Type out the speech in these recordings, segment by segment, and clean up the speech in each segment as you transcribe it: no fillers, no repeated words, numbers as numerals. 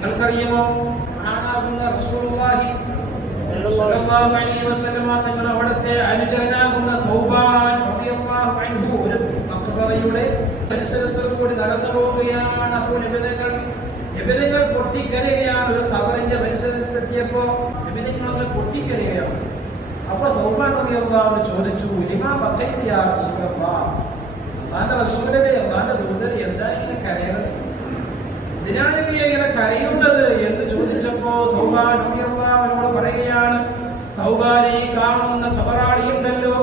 നിങ്ങൾക്കറിയുമോ മഹാനാകുന്ന റസൂലുള്ളാഹി സ്വല്ലല്ലാഹു അലൈഹി വസല്ലം തങ്ങൾ അവിടുത്തെ അനുചരനാകുന്ന തൗബാൻ റളിയല്ലാഹു അൻഹു ഒരു മഖബറയുടെ പരിസരത്തോടുകൂടി നടന്നു പോവുകയാണ്. അപ്പോൾ നിബിധങ്ങൾ പൊട്ടിക്കരയുകയാണ്. ഒരു ഖബറിന്റെ പരിസരത്തെത്തിയപ്പോ നിബിധങ്ങൾ പൊട്ടിക്കരയുകയാണ്. അപ്പൊ തൗബാൻ റളിയല്ലാഹു അൻഹു ചോദിച്ചു, ലിമാ ബഖൈത യാ റസൂലല്ലാഹ്, അല്ലാഹുവിന്റെ റസൂലേ, അല്ലാഹുവിന്റെ ദൂതൻ എന്താണ് ഇങ്ങനെ കരയുന്നത്, എന്തിനാണ് നബിയെ ഇങ്ങനെ കരയുന്നത് എന്ന് ചോദിച്ചപ്പോ തൗബാൻ റളിയല്ലാഹു അൻഹു പറയുകയാണ്, തൗബാനെ ഈ കാണുന്ന ഖബറാളിയുണ്ടല്ലോ,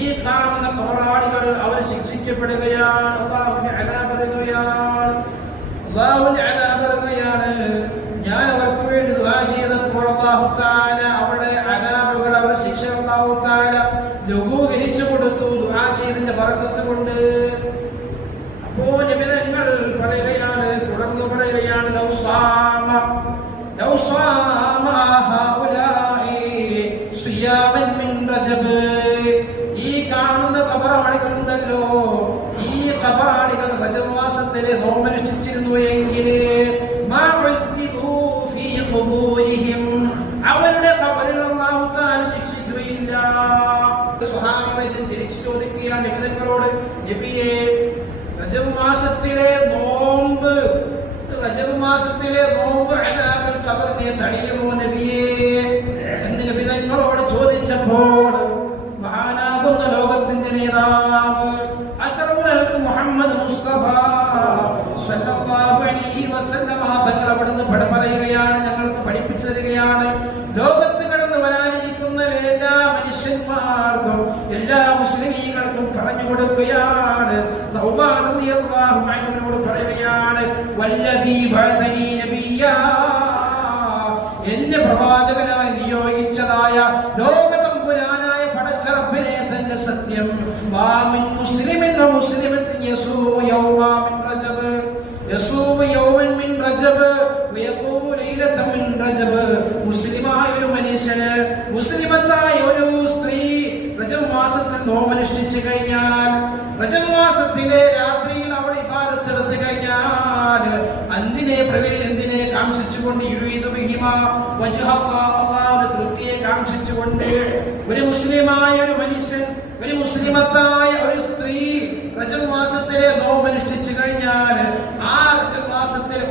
ഈ കാണുന്ന ഖബറാളികൾ അവർ ശിക്ഷിക്കപ്പെടുകയാണ്, അല്ലാഹുവിന്റെ അദാബ് വരുകയാണ്, അല്ലാഹുവിന്റെ അദാബ് വരുകയാണ്. ഞാൻ അവർക്ക് വേണ്ടി ദുആ ചെയ്തപ്പോൾ അല്ലാഹു തആല അവരുടെ അദാബുകൾ, അവരുടെ ശിക്ഷ അല്ലാഹു തആല ലഘൂകരിച്ചു കൊടുത്തു ദുആ ചെയ്തതിന്റെ ബറക്കത്ത് കൊണ്ട്. അപ്പോ നബിതങ്ങൾ പറയുകയാണ്, തുടർന്ന് പറയുകയാണ്, ലൗ സാമ ഹൗലാഇ സിയാമൻ മിൻ റജബ്, ഈ കാണുന്ന ഖബറാളികളുണ്ടല്ലോ, ഈ ഖബറാളികൾ റജബ് മാസത്തിലെ നോമ്പനുഷ്ഠിച്ചിരുന്നു എങ്കിൽ അവരുടെ ഖബറുകൾ അല്ലാഹു തആല ശിക്ഷിക്കുകയില്ല. സ്വഹാബികൾ തിരിച്ചു ചോദിക്കുകയാണ് നബിതങ്ങളോട്, നബിയേ, റജബ് മാസത്തിലെ നോമ്പ് അദാബുൽ ഖബറിനെ തടയുമോ നബിയേ എന്ന് നബിതങ്ങളോട് ചോദിച്ചപ്പോൾ മഹാനാകുന്ന ലോകത്തിന്റെ നേതാവ് അഷ്റഫുൽ ഖൽഖ് മുഹമ്മദ് മുസ്തഫ സ്വല്ലല്ലാഹു അലൈഹി വസല്ലം തങ്ങൾ അവിടുന്ന് പറയുകയാണ്, ഞങ്ങൾക്ക് പഠിപ്പിച്ചു തരികയാണ്, ലോകത്ത് കടന്നു വരാനിരിക്കുന്ന എല്ലാ മനുഷ്യന്മാർക്കും എല്ലാ മുസ്ലിമീങ്ങൾക്കും പറഞ്ഞു കൊടുക്കുകയാണ്. തൗബാൻ റളിയല്ലാഹു അൻഹുവിനോട് പറയുകയാണ്, വല്ലദീ ബഅസനീ നബിയ്യാ, എന്നെ പ്രവാചകനായി നിയോഗിച്ചതായ ലോകതമ്പുരാനായ പടച്ചറബ്ബിനെ തന്നെ സത്യം, വാ മിൻ മുസ്ലിമിൻ വ മുസ്ലിമത്തിൻ യസൂമു യൗമാ മിൻ റജബ്, യസൂമു യൗമൻ മിൻ റജബ് വയഖൂമു ലൈലതൻ മിൻ റജബ്, മുസ്ലിമായ ഒരു മനുഷ്യന്, മുസ്ലിമത്തായ ഒരു സ്ത്രീ റജബ് മാസത്തിൽ നോമ്പനുഷ്ഠിച്ചു കഴിഞ്ഞാൽ, റജബ് മാസത്തിലെ രാത്രിയിൽ അവൾ ഇബാദത്ത് എടുത്തു കഴിഞ്ഞാൽ എന്തിനെ കാംക്ഷിച്ചുകൊണ്ട് അല്ലാഹുവിന്റെ തൃപ്തിയെ കാംക്ഷിച്ചുകൊണ്ട് ഒരു മുസ്ലിമായ ഒരു മനുഷ്യൻ, ഒരു മുസ്ലിമത്തായ ഒരു സ്ത്രീ റജബ് മാസത്തിലെ നോമ്പനുഷ്ഠിച്ചു കഴിഞ്ഞാൽ ആ റജബ് മാസത്തിലെ